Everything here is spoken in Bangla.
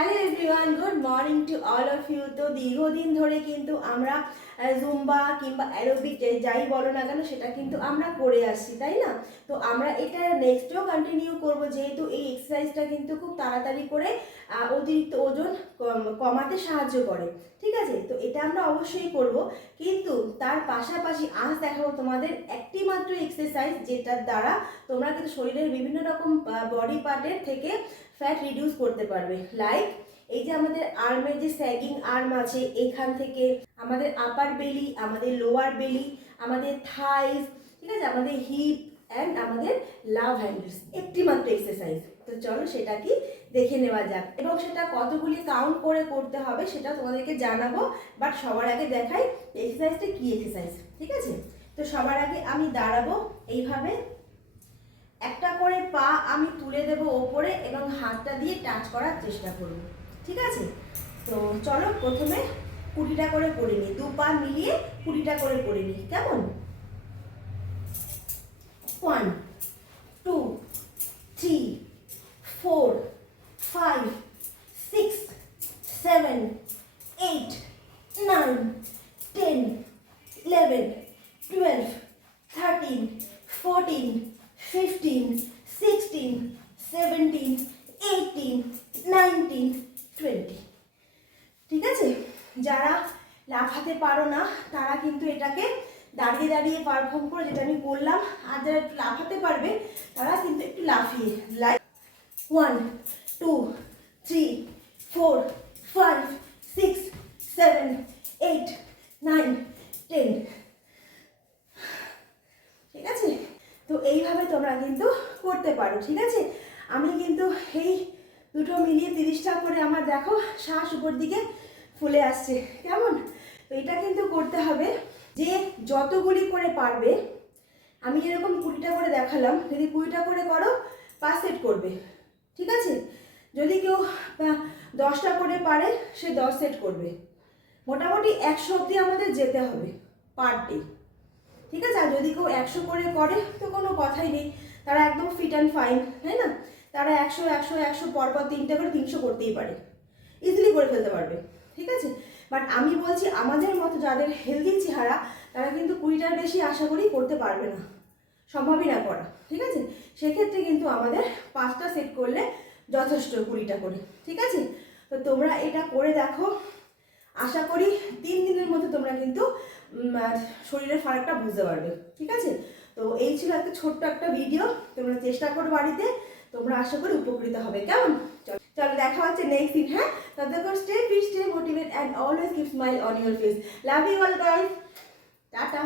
Hello everyone, good morning to all of you. তো দীর্ঘদিন ধরে কিন্তু আমরা জুম্বা কিংবা অ্যারোবিক যাই বলো না কেন সেটা কিন্তু আমরা করে আসছি, তাই না? তো আমরা এটা নেক্সটও কন্টিনিউ করব, যেহেতু এই এক্সারসাইজটা কিন্তু খুব তাড়াতাড়ি করে অতিরিক্ত ওজন কমাতে সাহায্য করে। ঠিক আছে, তো এটা আমরা অবশ্যই করব, কিন্তু তার পাশাপাশি আজ দেখাবো তোমাদের একটি মাত্র এক্সারসাইজ যেটার দ্বারা তোমরা কিন্তু শরীরের বিভিন্ন রকম বডি পার্টের থেকে ফ্যাট রিডিউস করতে পারবে। লাইক এই যে আমাদের আর্মের যে স্যাগিং আর্ম আছে, এইখান থেকে আমাদের আপার বেলি, আমাদের লোয়ার বেলি, আমাদের থাইস, ঠিক আছে, আমাদের হিপ অ্যান্ড আমাদের লাভ হ্যান্ডেলস, একটি মাত্র এক্সারসাইজ। তো চলো সেটা কি দেখে নেওয়া যাক, এবং সেটা কতগুলি কাউন্ট করে করতে হবে সেটা তোমাদেরকে জানাবো। বাট সবার আগে দেখাই এক্সারসাইজটা কি এক্সারসাইজ। ঠিক আছে, তো সবার আগে আমি দাঁড়াবো এইভাবে, একটা করে পা আমি তুলে দেব ওপরে এবং হাতটা দিয়ে টাচ করার চেষ্টা করব। ঠিক আছে, তো চলো প্রথমে 20টা করে করে নিই, দু পা মিলিয়ে 20টা করে করে নিই, কেমন? 1 2 3 4 5 6 7 8 9 10 11 12 13 14 15 16 17 18 19 20। ঠিক আছে, যারা লাফাতে পারো না তারা কিন্তু এটাকে দাঁড়িয়ে দাঁড়িয়ে পারফর্ম করে, যেটা আমি করলাম। আর যারা একটু লাফাতে পারবে তারা কিন্তু একটু লাফিয়ে, লাইক 1 2 3 4 5 6 7 8 9 10। ঠিক আছে, তো এইভাবে তোমরা কিন্তু করতে পারো। ঠিক আছে, আমি কিন্তু এই দুটো মিলিয়ে 30টা করে আমার দেখো শ্বাস উপর দিকে ফুলে আসছে, কেমন? তো এটা কিন্তু করতে হবে যে যতগুলি করে পারবে। আমি যেরকম 20টা করে দেখালাম, যদি 20টা করে করো 5 সেট করবে। ঠিক আছে, যদি কেউ 10টা করে পারে সে 10 সেট করবে। মোটামুটি 100 অবধি আমাদের যেতে হবে পার ডে। ঠিক আছে, আর যদি কেউ 100 করে করে তো কোনো কথাই নেই, তারা একদম ফিট অ্যান্ড ফাইন, তাই না? তারা 100 100 100 পরপর 3টে করে 300 করতেই পারে, ইজিলি করে ফেলতে পারবে। ঠিক আছে, বাট আমি বলছি আমাদের মতো যাদের হেলদি চেহারা তারা কিন্তু 20টার বেশি আশা করি করতে পারবে না, সম্ভবই না করা। ঠিক আছে, সেক্ষেত্রে কিন্তু আমাদের 5টা সেট করলে যথেষ্ট, 20টা করে। ঠিক আছে, তো তোমরা এটা করে দেখো, আশা করি 3 দিনের মধ্যে তোমরা কিন্তু শরীরের ফারাকটা বুঝতে পারবে। ঠিক আছে, তো এই ছিল একটা ছোট্ট একটা ভিডিও, তোমরা চেষ্টা করো বাড়িতে, তোমরা আশা করি উপকৃত হবে, কেমন? চলো দেখা হচ্ছে নেক্সট দিন। হ্যাঁ, ততক্ষণ stay fit, stay motivate and always keep smile on your face. Love you all guys, tata.